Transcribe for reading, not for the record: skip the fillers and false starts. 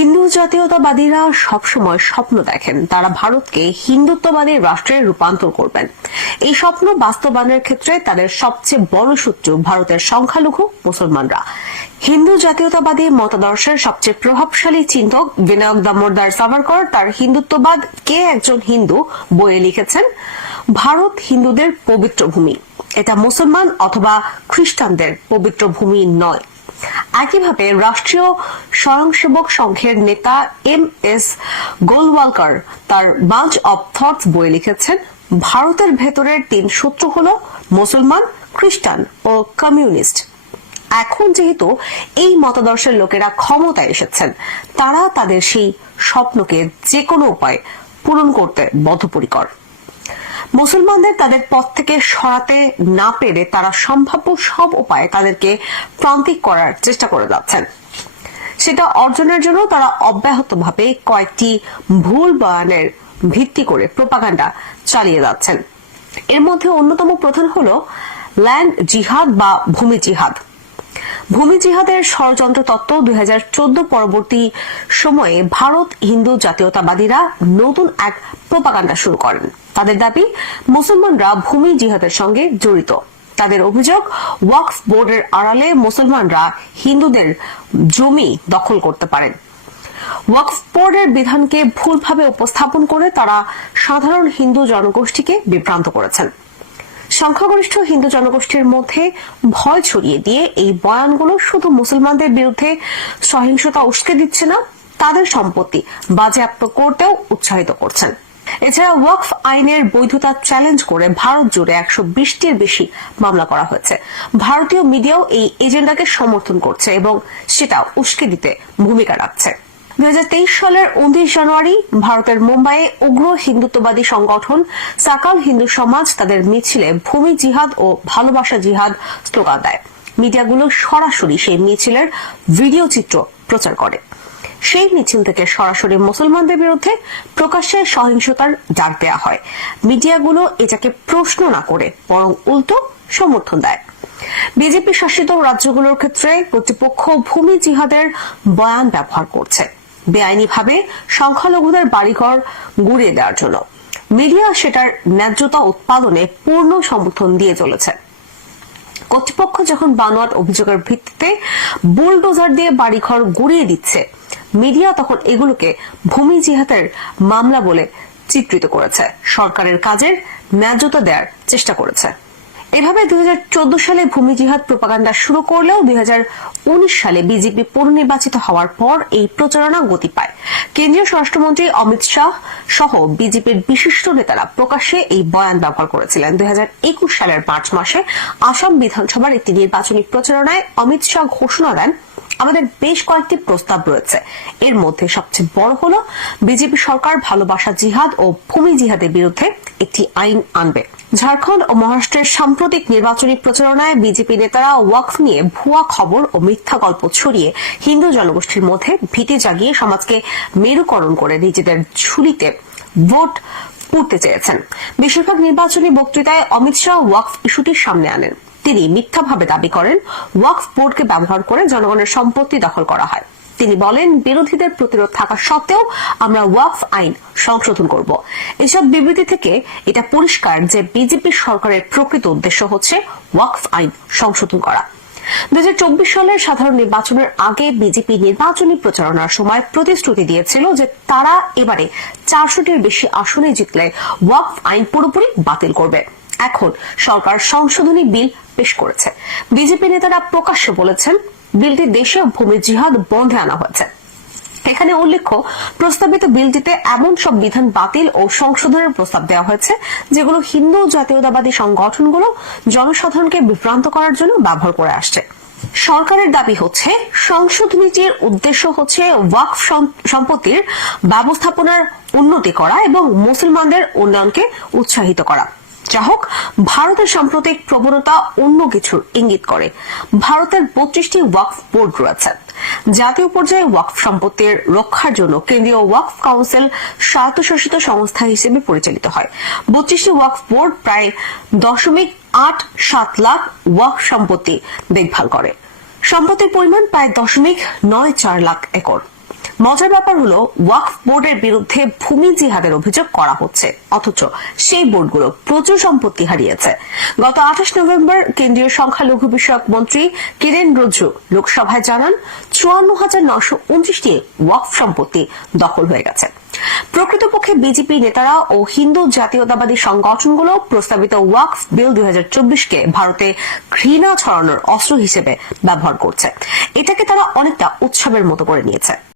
হিন্দু জাতীয়তাবাদীরা সবসময় স্বপ্ন দেখেন তারা ভারতকে হিন্দুত্ববাদী রাষ্ট্রে রূপান্তর করবেন। এই স্বপ্ন বাস্তবায়নের ক্ষেত্রে তাদের সবচেয়ে বড় শত্রু ভারতের সংখ্যালঘু মুসলমানরা। হিন্দু জাতীয়তাবাদী মতাদর্শের সবচেয়ে প্রভাবশালী চিন্তক বিনায়ক দামোদর সাভারকর তার হিন্দুত্ববাদ কে একজন হিন্দু বইয়ে লিখেছেন, ভারত হিন্দুদের পবিত্র ভূমি, এটা মুসলমান অথবা খ্রিস্টানদের পবিত্র ভূমি নয়। একইভাবে রাষ্ট্রীয় স্বয়ংসেবক সংঘের নেতা MS গোলওয়ালকর তার বাঞ্চ অব থটস বইয়ে লিখেছেন, ভারতের ভেতরের তিন শত্রু হল মুসলমান, খ্রিস্টান ও কমিউনিস্ট। এখন যেহেতু এই মতাদর্শের লোকেরা ক্ষমতায় এসেছেন, তারা তাদের সেই স্বপ্নকে যে কোনো উপায়ে পূরণ করতে বদ্ধপরিকর। মুসলমানদের তাদের পথ থেকে সরাতে না পেরে তারা সম্ভাব্য সব উপায়ে তাদেরকে প্রান্তিক করার চেষ্টা করে যাচ্ছেন। সেটা অর্জনের জন্য তারা অব্যাহতভাবে কয়েকটি ভুল বয়ানের ভিত্তি করে প্রোপাগান্ডা চালিয়ে যাচ্ছেন। এর মধ্যে অন্যতম প্রধান হল ল্যান্ড জিহাদ বা ভূমি জিহাদ। ভূমি জিহাদের ষড়যন্ত্র তত্ত্ব 2014 পরবর্তী সময়ে ভারত হিন্দু জাতীয়তাবাদীরা নতুন এক প্রোপাগান্ডা শুরু করেন। তাদের দাবি মুসলমানরা ভূমি জিহাদের সঙ্গে জড়িত। তাদের অভিযোগ ওয়াকফ বোর্ডের আড়ালে মুসলমানরা হিন্দুদের জমি দখল করতে পারেন। ওয়াকফ বোর্ডের বিধানকে ভুলভাবে উপস্থাপন করে তারা সাধারণ হিন্দু জনগোষ্ঠীকে বিভ্রান্ত করেছেন। সংখ্যাগরিষ্ঠ হিন্দু জনগোষ্ঠীর মধ্যে ভয় ছড়িয়ে দিয়ে এই বয়ানগুলো শুধু মুসলমানদের বিরুদ্ধে সহিংসতা উস্কে দিচ্ছে না, তাদের সম্পত্তি বাজেয়াপ্ত করতেও উৎসাহিত করছেন। এছাড়া ওয়াকফ আইনের বৈধতা চ্যালেঞ্জ করে ভারত জুড়ে 120টির বেশি মামলা করা হয়েছে। ভারতীয় মিডিয়াও এই এজেন্ডাকে সমর্থন করছে এবং সেটা উস্কে দিতে ভূমিকা রাখছে। 2023 সালের 29 জানুয়ারি ভারতের মুম্বাইয়ে উগ্র হিন্দুত্ববাদী সংগঠন সাকাল হিন্দু সমাজ তাদের মিছিলে ভূমি জিহাদ ও ভালোবাসা জিহাদ স্লোগান দেয়। মিডিয়াগুলো সরাসরি সেই মিছিলের ভিডিও চিত্র প্রচার করে। সেই মিছিল থেকে সরাসরি মুসলমানদের বিরুদ্ধে প্রকাশ্যে সহিংসতার ডাক দেওয়া হয়। মিডিয়াগুলো এটাকে প্রশ্ন না করে বরং উল্টো সমর্থন দেয়। বিজেপি শাসিত রাজ্যগুলোর ক্ষেত্রে কর্তৃপক্ষ ভূমি জিহাদের বয়ান ব্যবহার করছে বেআইনিভাবে সংখ্যালঘুদের বাড়িঘর গুড়িয়ে দেওয়ার জন্য। মিডিয়া সেটার ন্যায্যতা উৎপাদনে পূর্ণ সমর্থন দিয়ে চলেছে। কর্তৃপক্ষ যখন বানোয়াট অভিযোগের ভিত্তিতে বুলডোজার দিয়ে বাড়িঘর গুড়িয়ে দিচ্ছে, মিডিয়া তখন এগুলোকে ভূমি জিহাদের মামলা বলে চিত্রিত করেছে, সরকারের কাজের ন্যায্যতা দেওয়ার চেষ্টা করেছে। এভাবে 2014 সালে ভূমি জিহাদ প্রোপাগান্ডা শুরু করলেও 2019 সালে বিজেপি পুনর্নির্বাচিত হওয়ার পর এই প্রচারণা গতি পায়। কেন্দ্রীয় স্বরাষ্ট্রমন্ত্রী অমিত শাহ সহ বিজেপির বিশিষ্ট নেতারা প্রকাশ্যে এই বয়ান ব্যবহার করেছিলেন। 2021 সালের মার্চ মাসে আসাম বিধানসভার একটি নির্বাচনী প্রচারণায় অমিত শাহ ঘোষণা দেন, আমাদের বেশ কয়েকটি প্রস্তাব রয়েছে, এর মধ্যে সবচেয়ে বড় হল বিজেপি সরকার ভালোবাসা জিহাদ ও ভূমি জিহাদের বিরুদ্ধে একটি আইন আনবে। ঝাড়খণ্ড ও মহারাষ্ট্রের সাম্প্রতিক নির্বাচনী প্রচারণায় বিজেপি নেতারা ওয়াকফ নিয়ে ভুয়া খবর ও মিথ্যা গল্প ছড়িয়ে হিন্দু জনগোষ্ঠীর মধ্যে ভীতি জাগিয়ে সমাজকে মেরুকরণ করে নিজেদের ঝুলিতে ভোট পুড়তে চেয়েছেন। বেশিরভাগ নির্বাচনী বক্তৃতায় অমিত শাহ ওয়াকফ ইস্যুটির সামনে আনেন। তিনি মিথ্যাভাবে দাবি করেন ওয়াকফ বোর্ডকে ব্যবহার করে জনগণের সম্পত্তি দখল করা হয়। তিনি বলেন, বিরোধীদের প্রতিরোধ থাকা সত্ত্বেও আমরা ওয়াকফ আইন সংশোধন করব। এসব বিবৃতি থেকে এটা পরিষ্কার যে বিজেপি সরকারের প্রকৃত উদ্দেশ্য হচ্ছে ওয়াকফ আইন সংশোধন করা। 2024 সালের সাধারণ নির্বাচনের আগে বিজেপি নির্বাচনী প্রচারণার সময় প্রতিশ্রুতি দিয়েছিল যে তারা এবারে 400টির বেশি আসনে জিতলে ওয়াকফ আইন পুরোপুরি বাতিল করবে। এখন সরকার সংশোধনী বিল পেশ করেছে। বিজেপি নেতারা প্রকাশ্যে বলেছেন, বিলটি দেশে ভূমি জিহাদ বন্ধে আনা হয়েছে। এখানে উল্লেখ্য, প্রস্তাবিত বিলটিতে এমন সব বিধান বাতিল ও সংশোধনের প্রস্তাব দেওয়া হয়েছে যেগুলো হিন্দু জাতীয়তাবাদী সংগঠনগুলো জনসাধারণকে বিভ্রান্ত করার জন্য ব্যবহার করে আসছে। সরকারের দাবি হচ্ছে সংশোধনীটির উদ্দেশ্য হচ্ছে ওয়াকফ সম্পত্তির ব্যবস্থাপনার উন্নতি করা এবং মুসলমানদের উন্নয়নকে উৎসাহিত করা। যা হোক, ভারতের সাম্প্রতিক প্রবণতা অন্য কিছুর ইঙ্গিত করে। ভারতের 32টি ওয়াকফ বোর্ড রয়েছে। জাতীয় পর্যায়ে ওয়াকফ সম্পত্তির রক্ষার জন্য কেন্দ্রীয় ওয়াকফ কাউন্সিল স্বায়ত্তশাসিত সংস্থা হিসেবে পরিচালিত হয়। 32টি ওয়াকফ বোর্ড প্রায় 0.87 লাখ ওয়াকফ সম্পত্তি দেখভাল করে। সম্পত্তির পরিমাণ প্রায় 0.94 লাখ একর। মজার ব্যাপার হলো ওয়াকফ বোর্ডের বিরুদ্ধে ভূমি জিহাদের অভিযোগ করা হচ্ছে, অথচ সেই বোর্ডগুলো প্রচুর সম্পত্তি হারিয়েছে। গত 28 নভেম্বর কেন্দ্রীয় সংখ্যালঘু বিষয়ক মন্ত্রী কিরেন রিজিজু লোকসভায় জানান 54,929টি ওয়াকফ সম্পত্তি দখল হয়ে গেছে। প্রকৃতপক্ষে বিজেপি নেতারা ও হিন্দু জাতীয়তাবাদী সংগঠনগুলো প্রস্তাবিত ওয়াকফ বিল 2024কে ভারতে ঘৃণা ছড়ানোর অস্ত্র হিসেবে ব্যবহার করছে। এটাকে তারা অনেকটা উৎসবের মতো করে নিয়েছে।